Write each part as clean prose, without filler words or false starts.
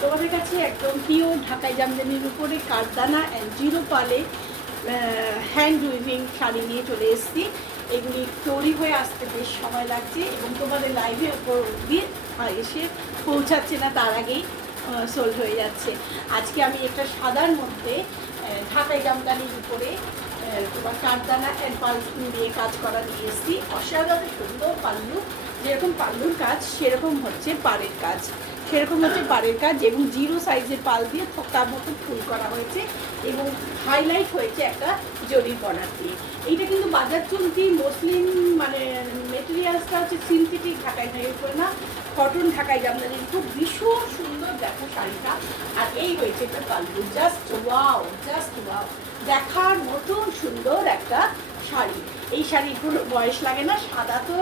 তোমাদের কাছে একদম পিওর ঢাকাই জামদানির উপরে কারদানা অ্যান্ড জিরো পালে হ্যান্ড উইভিং শাড়ি নিয়ে চলে এসেছি। এগুলি তৈরি হয়ে আসতে বেশ সময় লাগছে এবং তোমাদের লাইভে উপর দিয়ে এসে পৌঁছাচ্ছে না, তার আগেই সোল্ড হয়ে যাচ্ছে। আজকে আমি একটা সাদার মধ্যে ঢাকাই জামদানির উপরে তোমার কারদানা অ্যান্ড পাল দিয়ে কাজ করা নিয়ে এসেছি। অসাধারণ সুন্দর পাল্লু, যেরকম পাল্লুর কাজ সেরকম হচ্ছে পাড়ের কাজ, এবং জিরো সাইজের পাল দিয়ে থকার মতো ফুল করা হয়েছে এবং হাইলাইট হয়েছে একটা জরির বর্ডার দিয়ে। এইটা কিন্তু বাজার চলতি মসলিন, মানে মেটেরিয়ালসটা হচ্ছে সিনথেটিক ঢাকাই জামদানির উপরে না, কটন ঢাকাই জামদানির উপর। ভীষণ সুন্দর দেখো শাড়িটা। আর এই হয়েছে একটা পাল্লু, জাস্ট ওয়াও, দেখার মতন সুন্দর একটা শাড়ি। এই শাড়ির কোনো বয়স লাগে না, সাদা তো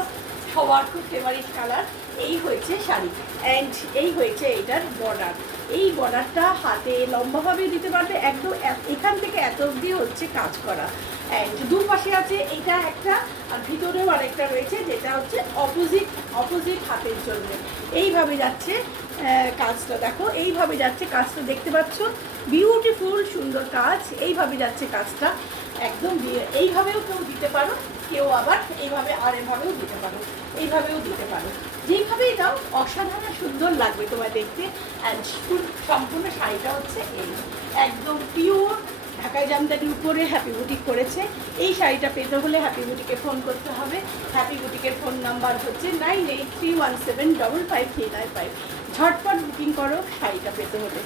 সবার খুব ফেভারিট কালার। এই হয়েছে শাড়ি অ্যান্ড এই হয়েছে এইটার বর্ডার। এই বর্ডারটা হাতে লম্বাভাবে দিতে পারবে, একদম এখান থেকে এত অবধি হচ্ছে কাজ করা। অ্যান্ড দুপাশে আছে এইটা একটা, আর ভিতরেও আরেকটা রয়েছে যেটা হচ্ছে অপোজিট হাতের জন্য। এইভাবে যাচ্ছে কাজটা, দেখো এইভাবে যাচ্ছে কাজটা, দেখতে পাচ্ছ? বিউটিফুল সুন্দর কাজ। এইভাবে যাচ্ছে কাজটা একদম। এইভাবেও কেউ দিতে পারো, কেউ আবার এইভাবে আর এভাবেও দিতে পারো, এইভাবেও দিতে পারো, যেইভাবেই দাও অসাধারণ সুন্দর লাগবে তোমায় দেখতে। অ্যান্ড সম্পূর্ণ শাড়িটা হচ্ছে এই একদম পিওর ঢাকাই জামদানির উপরে হ্যাপি বুটিক করেছে। এই শাড়িটা পেতে হলে হ্যাপি বুটিকে ফোন করতে হবে। হ্যাপি বুটিকের ফোন নাম্বার হচ্ছে 9831755395। ঝটপট বুকিং করো শাড়িটা পেতে হলে।